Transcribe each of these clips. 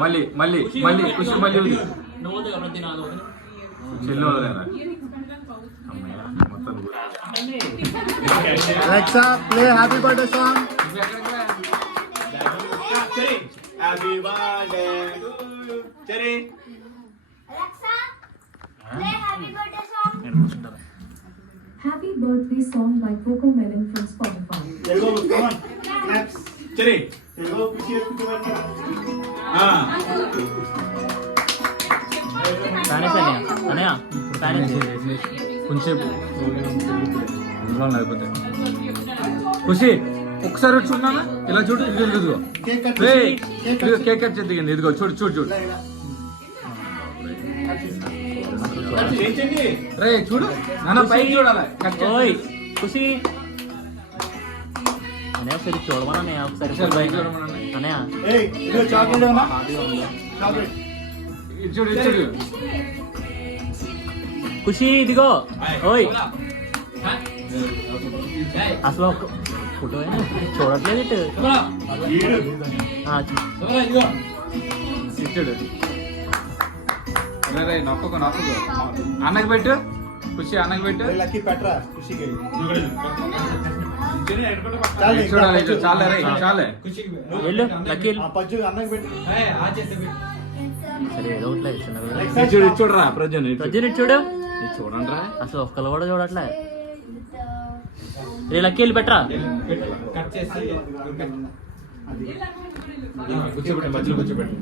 మళ్ళీ మళ్ళీ మళ్ళీ ఖుషి మళ్ళీ చెల్లి వదలేదా మొత్తం Alexa, play happy birthday song. Happy birthday to you. Cherry. Alexa, play happy birthday song. Happy birthday song by Coco Melon from Spotify. There you go. Come on. Next. Cherry. There you go. కొంచెం అయిపోతాయి ఖుషి ఒకసారి వచ్చి ఉన్నానా ఇలా చూడు ఇదిగో ఇదిగో ఇదిగో కేక్ కట్ చేద్దిగండి ఇదిగో చూడు చూడు చూడు రే చూడు నాన్న పైకి చూడాలి ఖుషి అనే సరి చూడమన్నా ఒకసారి పైకి చూడమన్నా అనే చూడు చూడు ఖుషి ఇదిగో ఓయ్ అసలు ఒక ఫోటో చూడట్లేదు ఇటు చూడు రే నొక్కకు నొక్కకు అన్నకి పెట్టు ఖుషి అన్నకి పెట్టు లక్కీ పెట్టరా ఖుషికి చూడాలి చాలే రే చాలే వెళ్ళు లక్కీ పజ్జు అన్నకి పెట్టు సరే ఏదో ఒకట్లే చూడు చూడరా ప్రజెంట్ ప్రజెంట్ చూడు చూడండి రా అసలు ఒక్కలు కూడా చూడట్లే రే లక్కీ వెళ్ళి పెట్టరా కూర్చోబెట్టి మధ్యలో కూర్చోబెట్టి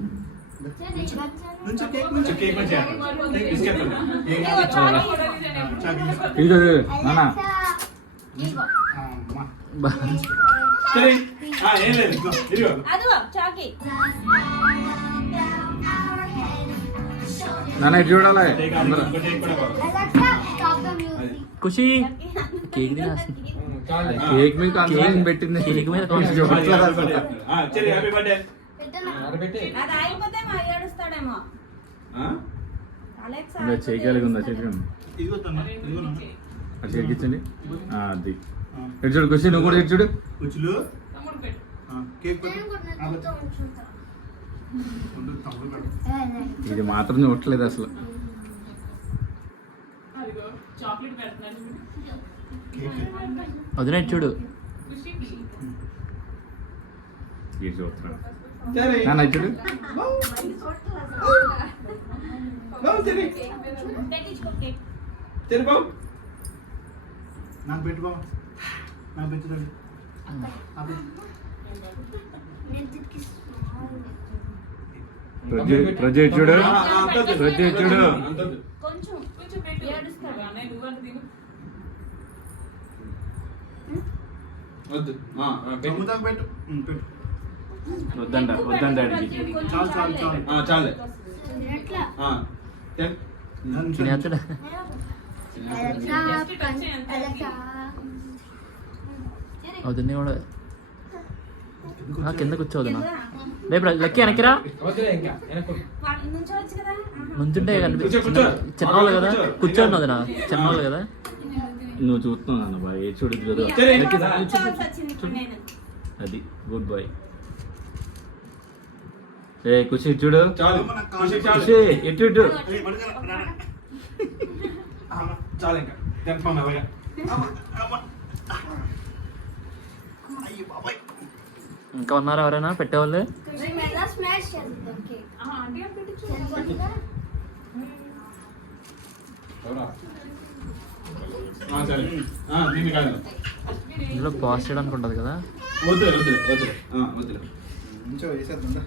ఇదిగో నాన్న నాన్న ఇటు చూడాలి అందరూ Alexa, stop the music. Khushi cake తినేస్తుంది కేక్ మీకు కాన్సన్ట్రేషన్ పెట్టింది కేక్ మీద పెట్టనా? అది అయిపోతే మా ఏడుస్తాడేమో. చేయగలిగి ఉందా చేయగలిగి అది చేయించండి అది ఇటు చూడు ఖుషి నువ్వు కూడా ఇటు చూడు కూర్చులు కేక్ నేను కూడా కూర్చో ఉంచుతా. ఇది మాత్రం చూడట్లేదు అసలు వదిన చూడు ఇది చూస్తున్నాడు నాన్న ఇటు చూడు పెట్టించుకో కేక్. నాకు పెట్టు బాబు నాకు పెట్టుదండి ప్రజెక్ట్ చూడు ప్రజెక్ట్ చూడు కొంచెం ఏడుస్తాడు. జమ్ముదాకా పెట్టు పెట్టు వద్దంట వద్దంట అడిగి చాలు చాలు చాలు చాలే ఎట్లా? తినేస్తాడు Alexa. వదిన కూడా కింద కూర్చోవద్దునా రేపు లక్కీ వెనక్కిరా వాడి నుంచి వచ్చు కదా. ముంచుంటే చిన్నవాళ్ళు కదా కూర్చోండి వదిన చిన్నవాళ్ళు కదా నువ్వు చూస్తున్నావు అన్న బాయ్ చూడు చూడు కూర్చోవాల్సి వచ్చింది ఇప్పుడు నేను. అది గుడ్ బాయ్ ఏ ఖుషి చూడు ఖుషి ఇటు ఇటు చాలు ఇంకా కన్ఫర్మ్ అవగా ఇంకా ఉన్నారా ఎవరైనా పెట్టేవాళ్ళు మేము ఎలా స్మాష్ చేద్దాం కేక్. చేద్దాం. ఇందులో పాస్ చేయడానికి ఉంటుంది కదా వద్దు వద్దు వద్దు వద్దు మంచిగా వేసేద్దాం